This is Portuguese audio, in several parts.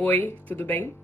Oi, tudo bem?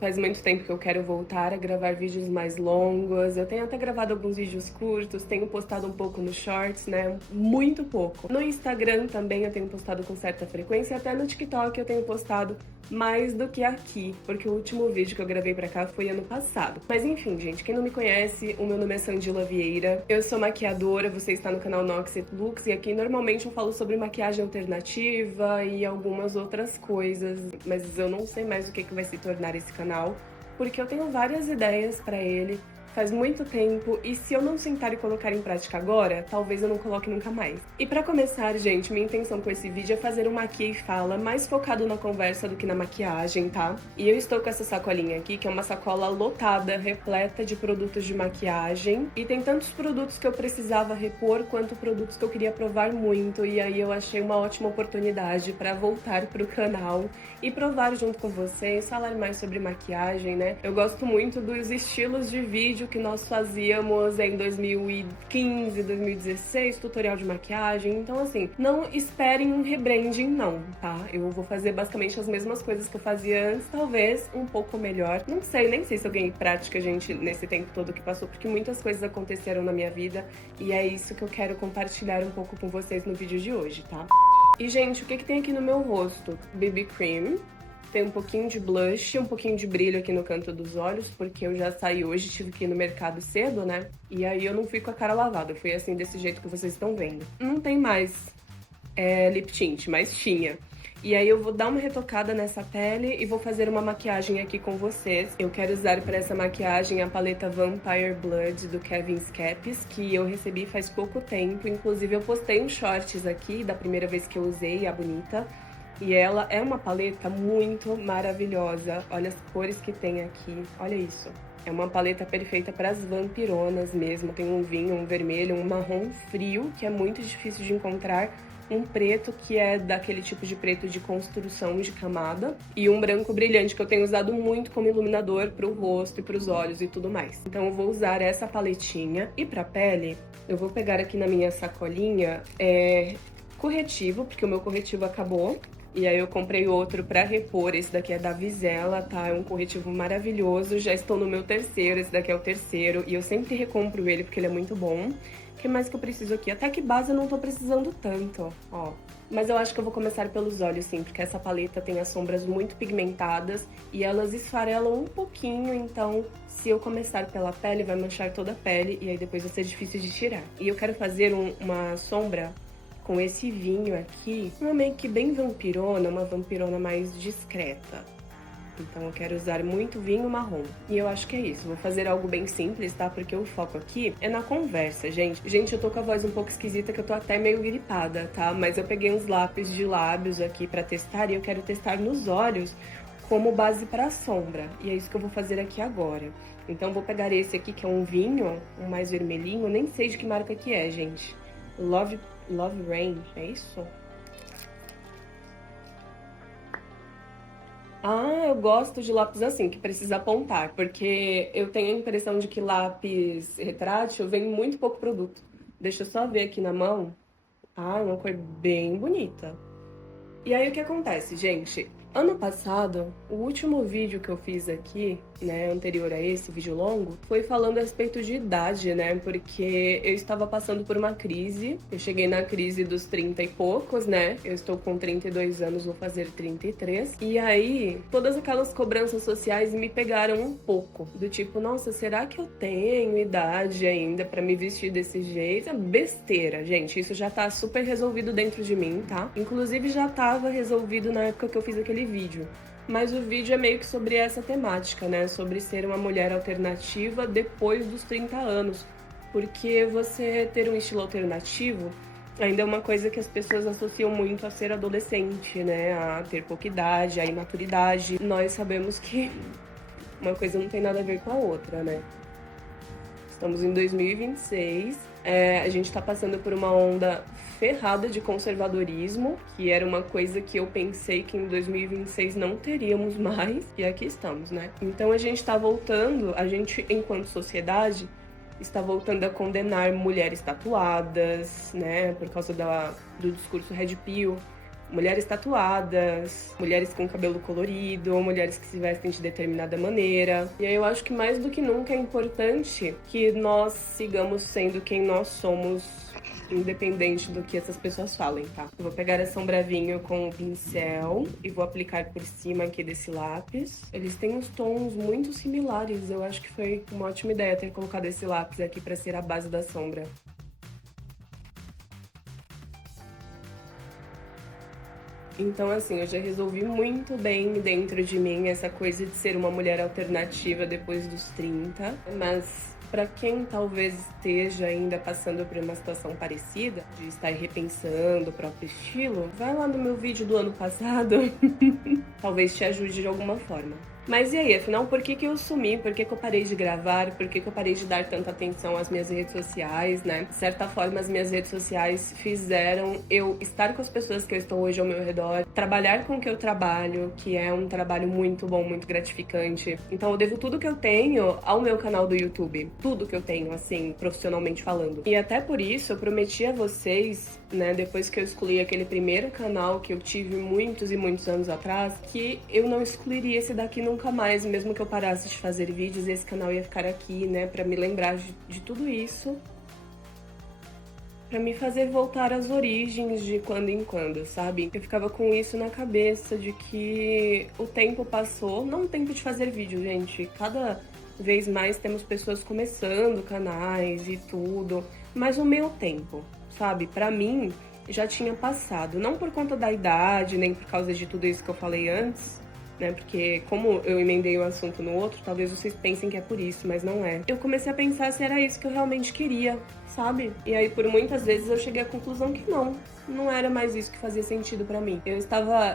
Faz muito tempo que eu quero voltar a gravar vídeos mais longos. Eu tenho até gravado alguns vídeos curtos, tenho postado um pouco no Shorts, né? Muito pouco. No Instagram também eu tenho postado com certa frequência, até no TikTok eu tenho postado mais do que aqui, porque o último vídeo que eu gravei pra cá foi ano passado. Mas enfim, gente, quem não me conhece, o meu nome é Sandila Vieira, eu sou maquiadora, você está no canal Noxit Looks, e aqui normalmente eu falo sobre maquiagem alternativa e algumas outras coisas, mas eu não sei mais o que vai se tornar esse canal, porque eu tenho várias ideias pra ele, faz muito tempo, e se eu não sentar e colocar em prática agora, talvez eu não coloque nunca mais. E pra começar, gente, minha intenção com esse vídeo é fazer um maquia e fala mais focado na conversa do que na maquiagem, tá? E eu estou com essa sacolinha aqui, que é uma sacola lotada, repleta de produtos de maquiagem, e tem tantos produtos que eu precisava repor, quanto produtos que eu queria provar muito, e aí eu achei uma ótima oportunidade pra voltar pro canal e provar junto com vocês, falar mais sobre maquiagem, né? Eu gosto muito dos estilos de vídeo que nós fazíamos em 2015, 2016, tutorial de maquiagem. Então, assim, não esperem um rebranding, não, tá? Eu vou fazer basicamente as mesmas coisas que eu fazia antes, talvez um pouco melhor. Não sei, nem sei se eu ganhei prática, gente, nesse tempo todo que passou, porque muitas coisas aconteceram na minha vida e é isso que eu quero compartilhar um pouco com vocês no vídeo de hoje, tá? E, gente, o que tem aqui no meu rosto? BB Cream. Tem um pouquinho de blush, um pouquinho de brilho aqui no canto dos olhos, porque eu já saí hoje, tive que ir no mercado cedo, né? E aí eu não fui com a cara lavada, eu fui assim, desse jeito que vocês estão vendo. Não tem mais lip tint, mas tinha. E aí eu vou dar uma retocada nessa pele e vou fazer uma maquiagem aqui com vocês. Eu quero usar para essa maquiagem a paleta Vampire Blood do Kevin Skepis, que eu recebi faz pouco tempo. Inclusive eu postei uns shorts aqui da primeira vez que eu usei, a bonita. E ela é uma paleta muito maravilhosa. Olha as cores que tem aqui, olha isso. É uma paleta perfeita para as vampironas mesmo. Tem um vinho, um vermelho, um marrom frio, que é muito difícil de encontrar. Um preto, que é daquele tipo de preto de construção de camada. E um branco brilhante, que eu tenho usado muito como iluminador pro rosto e pros olhos e tudo mais. Então eu vou usar essa paletinha. E pra pele, eu vou pegar aqui na minha sacolinha corretivo, porque o meu corretivo acabou. E aí eu comprei outro pra repor, esse daqui é da Vizela, tá? É um corretivo maravilhoso, já estou no meu terceiro, esse daqui é o terceiro, e eu sempre recompro ele porque ele é muito bom. O que mais que eu preciso aqui? Até que base eu não tô precisando tanto, ó. Mas eu acho que eu vou começar pelos olhos, sim, porque essa paleta tem as sombras muito pigmentadas e elas esfarelam um pouquinho, então se eu começar pela pele, vai manchar toda a pele e aí depois vai ser difícil de tirar. E eu quero fazer uma sombra com esse vinho aqui, uma make bem vampirona, uma vampirona mais discreta. Então eu quero usar muito vinho marrom. E eu acho que é isso, vou fazer algo bem simples, tá? Porque o foco aqui é na conversa, gente. Gente, eu tô com a voz um pouco esquisita, que eu tô até meio gripada, tá? Mas eu peguei uns lápis de lábios aqui pra testar e eu quero testar nos olhos como base pra sombra. E é isso que eu vou fazer aqui agora. Então vou pegar esse aqui, que é um vinho, um mais vermelhinho, nem sei de que marca que é, gente. Love Rain, é isso? Ah, eu gosto de lápis assim, que precisa apontar, porque eu tenho a impressão de que lápis retrátil vem muito pouco produto. Deixa eu só ver aqui na mão. Ah, é uma cor bem bonita. E aí o que acontece, gente? Ano passado, o último vídeo que eu fiz aqui, né, anterior a esse vídeo longo, foi falando a respeito de idade, né, porque eu estava passando por uma crise, eu cheguei na crise dos 30 e poucos, né, eu estou com 32 anos, vou fazer 33, e aí todas aquelas cobranças sociais me pegaram um pouco, do tipo, nossa, será que eu tenho idade ainda pra me vestir desse jeito? É besteira, gente, isso já tá super resolvido dentro de mim, tá? Inclusive já tava resolvido na época que eu fiz aquele vídeo. Mas o vídeo é meio que sobre essa temática, né? Sobre ser uma mulher alternativa depois dos 30 anos. Porque você ter um estilo alternativo ainda é uma coisa que as pessoas associam muito a ser adolescente, né? A ter pouca idade, a imaturidade. Nós sabemos que uma coisa não tem nada a ver com a outra, né? Estamos em 2026, a gente tá passando por uma onda ferrada de conservadorismo, que era uma coisa que eu pensei que em 2026 não teríamos mais, e aqui estamos, né? Então a gente tá voltando, a gente, enquanto sociedade, está voltando a condenar mulheres tatuadas, né? Por causa do discurso Red Pill. mulheres tatuadas, mulheres com cabelo colorido, mulheres que se vestem de determinada maneira. E aí eu acho que mais do que nunca é importante que nós sigamos sendo quem nós somos, independente do que essas pessoas falem, tá? Eu vou pegar a sombra vinho com o pincel e vou aplicar por cima aqui desse lápis. Eles têm uns tons muito similares, eu acho que foi uma ótima ideia ter colocado esse lápis aqui pra ser a base da sombra. Então, assim, eu já resolvi muito bem dentro de mim essa coisa de ser uma mulher alternativa depois dos 30, mas para quem talvez esteja ainda passando por uma situação parecida, de estar repensando o próprio estilo, vai lá no meu vídeo do ano passado, talvez te ajude de alguma forma. Mas e aí, afinal, por que eu sumi? Por que eu parei de gravar? Por que eu parei de dar tanta atenção às minhas redes sociais, né? De certa forma, as minhas redes sociais fizeram eu estar com as pessoas que eu estou hoje ao meu redor, trabalhar com o que eu trabalho, que é um trabalho muito bom, muito gratificante. Então eu devo tudo que eu tenho ao meu canal do YouTube. Tudo que eu tenho, assim, profissionalmente falando. E até por isso, eu prometi a vocês, né, depois que eu excluí aquele primeiro canal que eu tive muitos e muitos anos atrás, que eu não excluiria esse daqui nunca mais, mesmo que eu parasse de fazer vídeos, esse canal ia ficar aqui, né, pra me lembrar de tudo isso, pra me fazer voltar às origens de quando em quando, sabe? Eu ficava com isso na cabeça, de que o tempo passou, não o tempo de fazer vídeo, gente, cada vez mais temos pessoas começando canais e tudo, mas o meu tempo, sabe? Pra mim, já tinha passado, não por conta da idade, nem por causa de tudo isso que eu falei antes, né? Porque como eu emendei um assunto no outro, talvez vocês pensem que é por isso, mas não é. Eu comecei a pensar se era isso que eu realmente queria, sabe? E aí, por muitas vezes, eu cheguei à conclusão que não era mais isso que fazia sentido pra mim.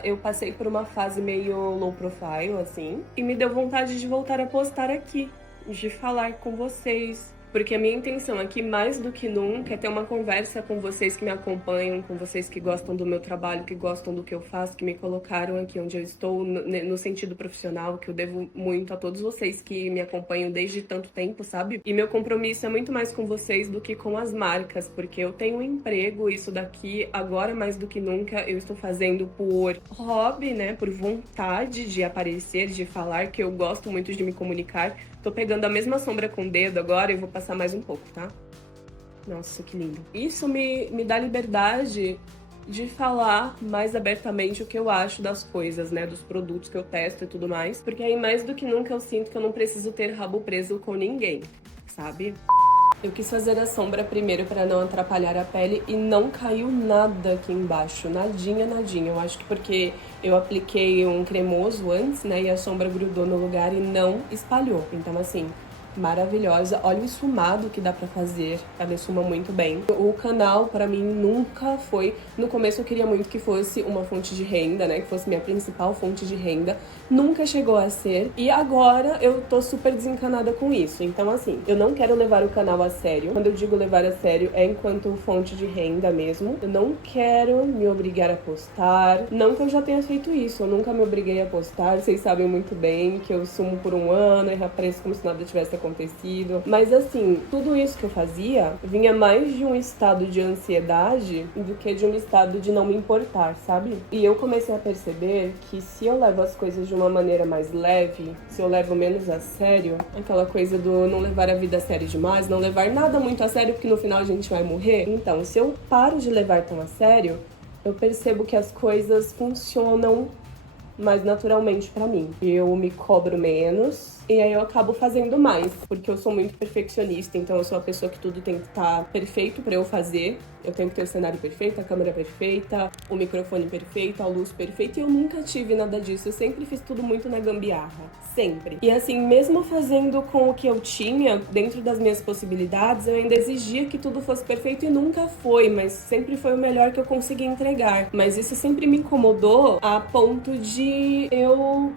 Eu passei por uma fase meio low profile, assim, e me deu vontade de voltar a postar aqui, de falar com vocês. Porque a minha intenção aqui, mais do que nunca, é ter uma conversa com vocês que me acompanham, com vocês que gostam do meu trabalho, que gostam do que eu faço, que me colocaram aqui onde eu estou, no sentido profissional, que eu devo muito a todos vocês que me acompanham desde tanto tempo, sabe? E meu compromisso é muito mais com vocês do que com as marcas, porque eu tenho um emprego, isso daqui, agora mais do que nunca, eu estou fazendo por hobby, né? Por vontade de aparecer, de falar, que eu gosto muito de me comunicar. Tô pegando a mesma sombra com o dedo agora e vou passar mais um pouco, tá? Nossa, que lindo. Isso me dá liberdade de falar mais abertamente o que eu acho das coisas, né? Dos produtos que eu testo e tudo mais. Porque aí, mais do que nunca, eu sinto que eu não preciso ter rabo preso com ninguém, sabe? Eu quis fazer a sombra primeiro para não atrapalhar a pele e não caiu nada aqui embaixo, nadinha, nadinha. Eu acho que porque eu apliquei um cremoso antes, né, e a sombra grudou no lugar e não espalhou. Então, assim, maravilhosa. Olha o esfumado que dá pra fazer, ela esfuma muito bem. O canal, pra mim, nunca foi... No começo eu queria muito que fosse uma fonte de renda, né, que fosse minha principal fonte de renda. Nunca chegou a ser. E agora eu tô super desencanada com isso. Então, assim, eu não quero levar o canal a sério. Quando eu digo levar a sério, é enquanto fonte de renda mesmo. Eu não quero me obrigar a postar. Não que eu já tenha feito isso, eu nunca me obriguei a postar. Vocês sabem muito bem que eu sumo por um ano e reapareço como se nada tivesse acontecido. Mas assim, tudo isso que eu fazia vinha mais de um estado de ansiedade do que de um estado de não me importar, sabe? E eu comecei a perceber que se eu levo as coisas de uma maneira mais leve, se eu levo menos a sério, aquela coisa do não levar a vida a sério demais, não levar nada muito a sério porque no final a gente vai morrer. Então, se eu paro de levar tão a sério, eu percebo que as coisas funcionam mais naturalmente pra mim. Eu me cobro menos e aí eu acabo fazendo mais, porque eu sou muito perfeccionista, então eu sou a pessoa que tudo tem que estar perfeito pra eu fazer. Eu tenho que ter o cenário perfeito, a câmera perfeita, o microfone perfeito, a luz perfeita, e eu nunca tive nada disso. Eu sempre fiz tudo muito na gambiarra, sempre. E assim, mesmo fazendo com o que eu tinha, dentro das minhas possibilidades, eu ainda exigia que tudo fosse perfeito e nunca foi, mas sempre foi o melhor que eu consegui entregar. Mas isso sempre me incomodou a ponto de eu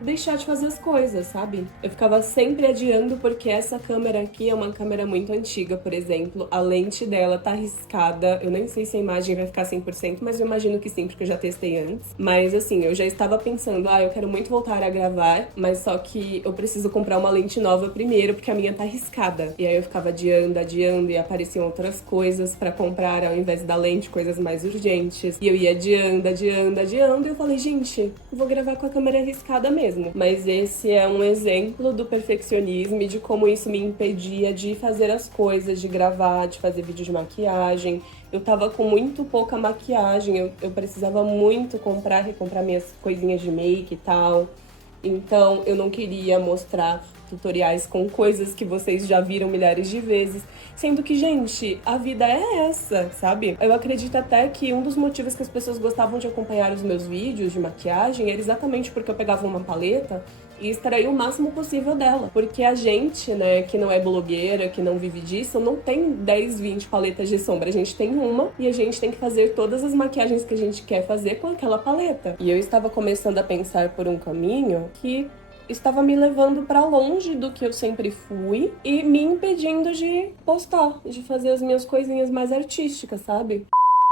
deixar de fazer as coisas, sabe? Eu ficava sempre adiando porque essa câmera aqui é uma câmera muito antiga, por exemplo. A lente dela tá riscada. Eu nem sei se a imagem vai ficar 100%, mas eu imagino que sim, porque eu já testei antes. Mas assim, eu já estava pensando, eu quero muito voltar a gravar, mas só que eu preciso comprar uma lente nova primeiro, porque a minha tá riscada. E aí eu ficava adiando, e apareciam outras coisas pra comprar ao invés da lente, coisas mais urgentes. E eu ia adiando, e eu falei, gente, eu vou gravar com a câmera riscada mesmo. Mas esse é um exemplo do perfeccionismo e de como isso me impedia de fazer as coisas, de gravar, de fazer vídeo de maquiagem. Eu tava com muito pouca maquiagem, eu precisava muito recomprar minhas coisinhas de make e tal. Então eu não queria mostrar tutoriais com coisas que vocês já viram milhares de vezes. Sendo que, gente, a vida é essa, sabe? Eu acredito até que um dos motivos que as pessoas gostavam de acompanhar os meus vídeos de maquiagem era exatamente porque eu pegava uma paleta e extraía o máximo possível dela. Porque a gente, né, que não é blogueira, que não vive disso, não tem 10, 20 paletas de sombra. A gente tem uma e a gente tem que fazer todas as maquiagens que a gente quer fazer com aquela paleta. E eu estava começando a pensar por um caminho que estava me levando pra longe do que eu sempre fui e me impedindo de postar, de fazer as minhas coisinhas mais artísticas, sabe?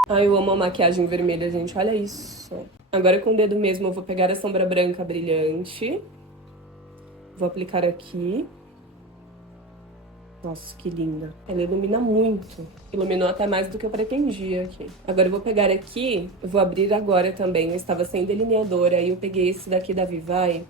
Ai, eu amo a maquiagem vermelha, gente, olha isso. Agora com o dedo mesmo eu vou pegar a sombra branca brilhante. Vou aplicar aqui. Nossa, que linda. Ela ilumina muito. Iluminou até mais do que eu pretendia aqui. Agora eu vou pegar aqui, eu vou abrir agora também. Eu estava sem delineador, aí eu peguei esse daqui da Vivai,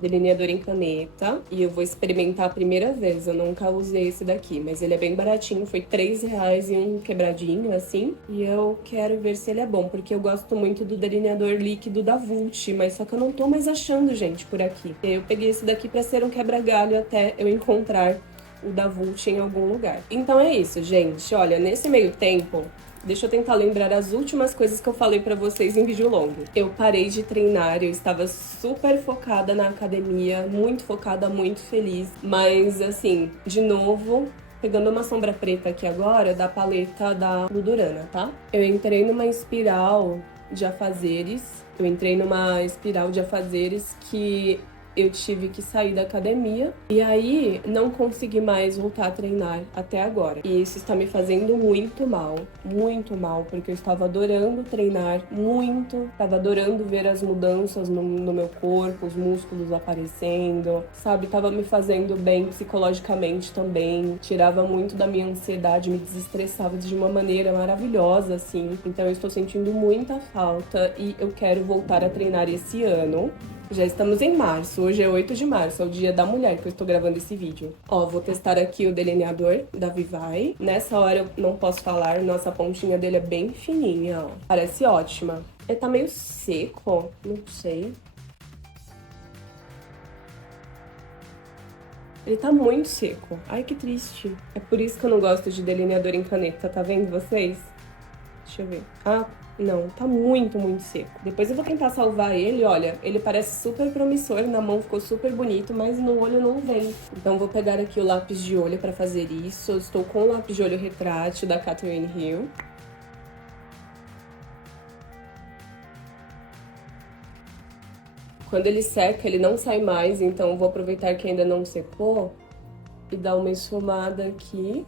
delineador em caneta, e eu vou experimentar a primeira vez. Eu nunca usei esse daqui, mas ele é bem baratinho, foi R$3 e um quebradinho, assim. E eu quero ver se ele é bom, porque eu gosto muito do delineador líquido da Vult, mas só que eu não tô mais achando, gente, por aqui. E aí eu peguei esse daqui pra ser um quebra-galho até eu encontrar o da Vult em algum lugar. Então é isso, gente. Olha, nesse meio tempo, deixa eu tentar lembrar as últimas coisas que eu falei pra vocês em vídeo longo. Eu parei de treinar, eu estava super focada na academia, muito focada, muito feliz. Mas, assim, de novo, pegando uma sombra preta aqui agora, da paleta da Ludurana, tá? Eu entrei numa espiral de afazeres. Que eu tive que sair da academia e aí não consegui mais voltar a treinar até agora. E isso está me fazendo muito mal, porque eu estava adorando treinar muito, estava adorando ver as mudanças no meu corpo, os músculos aparecendo, sabe? Tava me fazendo bem psicologicamente também, tirava muito da minha ansiedade, me desestressava de uma maneira maravilhosa, assim. Então eu estou sentindo muita falta e eu quero voltar a treinar esse ano. Já estamos em março, hoje é 8 de março, é o dia da mulher que eu estou gravando esse vídeo. Ó, vou testar aqui o delineador da Vivai. Nessa hora eu não posso falar, nossa, a pontinha dele é bem fininha, ó. Parece ótima. Ele tá meio seco, não sei. Ele tá muito seco. Ai, que triste. É por isso que eu não gosto de delineador em caneta, tá vendo vocês? Deixa eu ver. Ah, não, tá muito, muito seco. Depois eu vou tentar salvar ele, olha, ele parece super promissor, na mão ficou super bonito, mas no olho não vem. Então vou pegar aqui o lápis de olho pra fazer isso. Eu estou com o lápis de olho retrátil da Catherine Hill. Quando ele seca, ele não sai mais, então eu vou aproveitar que ainda não secou e dar uma esfumada aqui.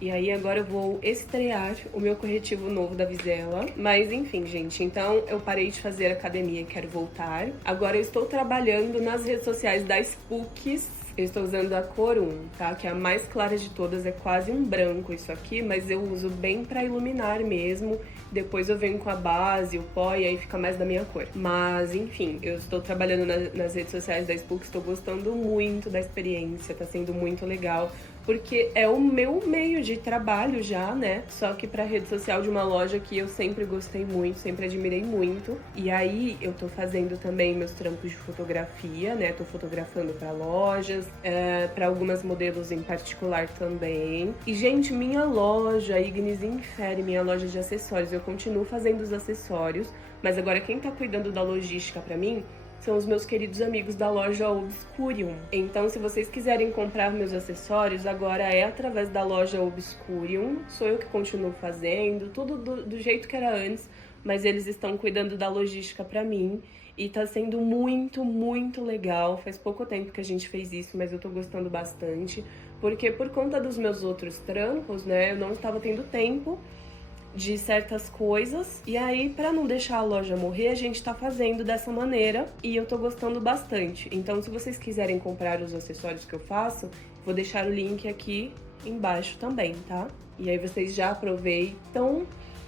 E aí agora eu vou estrear o meu corretivo novo da Vizela. Mas enfim, gente, então eu parei de fazer academia e quero voltar. Agora eu estou trabalhando nas redes sociais da Spooks. Eu estou usando a cor 1, tá? Que é a mais clara de todas, é quase um branco isso aqui, mas eu uso bem pra iluminar mesmo. Depois eu venho com a base, o pó, e aí fica mais da minha cor. Mas, enfim, eu estou trabalhando nas redes sociais da Spooks, estou gostando muito da experiência, tá sendo muito legal. Porque é o meu meio de trabalho já, né? Só que pra rede social de uma loja que eu sempre gostei muito, sempre admirei muito. E aí eu tô fazendo também meus trampos de fotografia, né? Tô fotografando pra lojas, pra algumas modelos em particular também. E, gente, minha loja, Ignis Infere, minha loja de acessórios, eu continuo fazendo os acessórios, mas agora quem tá cuidando da logística pra mim são os meus queridos amigos da loja Obscurium. Então, se vocês quiserem comprar meus acessórios, agora é através da loja Obscurium. Sou eu que continuo fazendo, tudo do jeito que era antes, mas eles estão cuidando da logística pra mim. E tá sendo muito, muito legal. Faz pouco tempo que a gente fez isso, mas eu tô gostando bastante. Porque por conta dos meus outros trampos, né, eu não estava tendo tempo de certas coisas. E aí, pra não deixar a loja morrer, a gente tá fazendo dessa maneira e eu tô gostando bastante. Então, se vocês quiserem comprar os acessórios que eu faço, vou deixar o link aqui embaixo também, tá? E aí vocês já aproveitam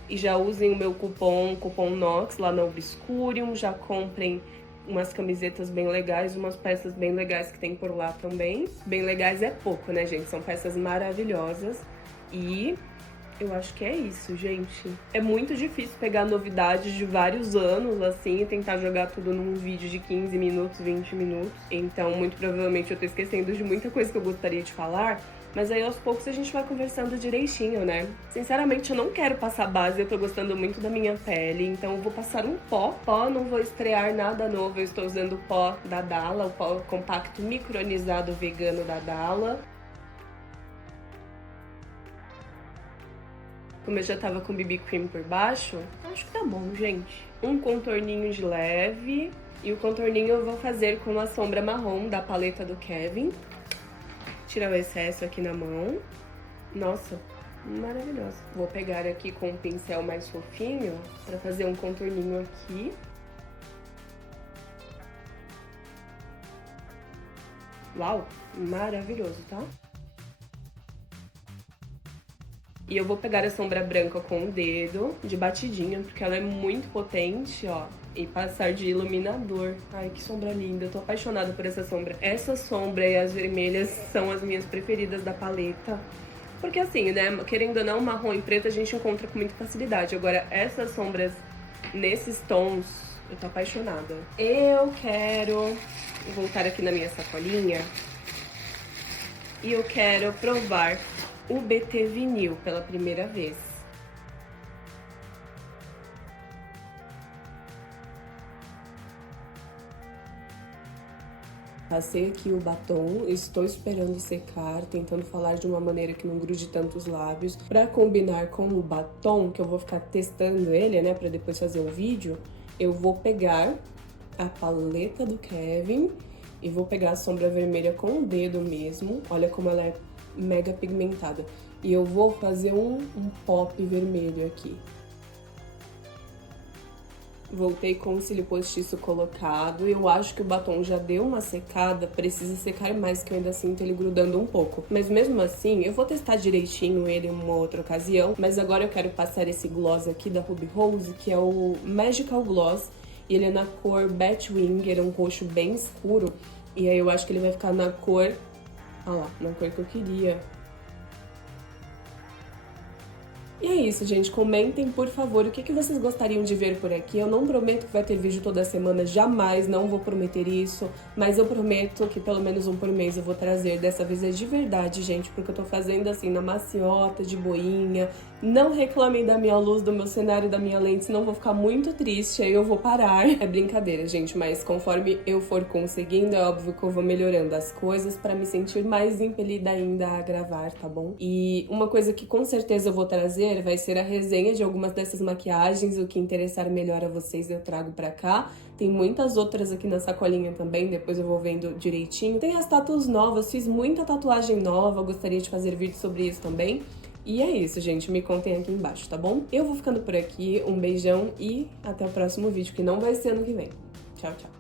e já usem o meu cupom NOX lá na Obscurium, já comprem umas camisetas bem legais, umas peças bem legais que tem por lá também. Bem legais é pouco, né, gente? São peças maravilhosas e eu acho que é isso, gente. É muito difícil pegar novidades de vários anos, assim, e tentar jogar tudo num vídeo de 15 minutos, 20 minutos. Então, muito provavelmente eu tô esquecendo de muita coisa que eu gostaria de falar, mas aí aos poucos a gente vai conversando direitinho, né? Sinceramente, eu não quero passar base, eu tô gostando muito da minha pele, então eu vou passar um pó. Pó, não vou estrear nada novo, eu estou usando o pó da Dalla, o pó compacto micronizado vegano da Dalla. Como eu já tava com BB Cream por baixo, acho que tá bom, gente. Um contorninho de leve. E o contorninho eu vou fazer com a sombra marrom da paleta do Kevin. Tirar o excesso aqui na mão. Nossa, maravilhosa. Vou pegar aqui com um pincel mais fofinho pra fazer um contorninho aqui. Uau, maravilhoso, tá? E eu vou pegar a sombra branca com o dedo, de batidinha, porque ela é muito potente, ó. E passar de iluminador. Ai, que sombra linda. Eu tô apaixonada por essa sombra. Essa sombra e as vermelhas são as minhas preferidas da paleta. Porque assim, né, querendo ou não, marrom e preto a gente encontra com muita facilidade. Agora, essas sombras nesses tons, eu tô apaixonada. Eu quero voltar aqui na minha sacolinha. E eu quero provar o BT Vinil pela primeira vez. Passei aqui o batom, estou esperando secar, tentando falar de uma maneira que não grude tanto os lábios. Pra combinar com o batom, que eu vou ficar testando ele, né, pra depois fazer um vídeo, eu vou pegar a paleta do Kevin e vou pegar a sombra vermelha com o dedo mesmo. Olha como ela é mega pigmentada. E eu vou fazer um pop vermelho aqui. Voltei com o cílio postiço colocado. Eu acho que o batom já deu uma secada, precisa secar mais, que eu ainda sinto ele grudando um pouco. Mas mesmo assim, eu vou testar direitinho ele em uma outra ocasião. Mas agora eu quero passar esse gloss aqui da Ruby Rose, que é o Magical Gloss. E ele é na cor Batwing, ele é um roxo bem escuro. E aí eu acho que ele vai ficar na cor... Olha lá, na cor que eu queria. E é isso, gente. Comentem, por favor, o que vocês gostariam de ver por aqui. Eu não prometo que vai ter vídeo toda semana, jamais, não vou prometer isso. Mas eu prometo que pelo menos um por mês eu vou trazer. Dessa vez é de verdade, gente, porque eu tô fazendo assim, na maciota, de boinha. Não reclamem da minha luz, do meu cenário, da minha lente, senão eu vou ficar muito triste, aí eu vou parar. É brincadeira, gente, mas conforme eu for conseguindo, é óbvio que eu vou melhorando as coisas pra me sentir mais impelida ainda a gravar, tá bom? E uma coisa que com certeza eu vou trazer vai ser a resenha de algumas dessas maquiagens. O que interessar melhor a vocês eu trago pra cá. Tem muitas outras aqui na sacolinha também, depois eu vou vendo direitinho. Tem as tatuas novas, fiz muita tatuagem nova, gostaria de fazer vídeo sobre isso também. E é isso, gente, me contem aqui embaixo, tá bom? Eu vou ficando por aqui, um beijão e até o próximo vídeo, que não vai ser ano que vem. Tchau, tchau!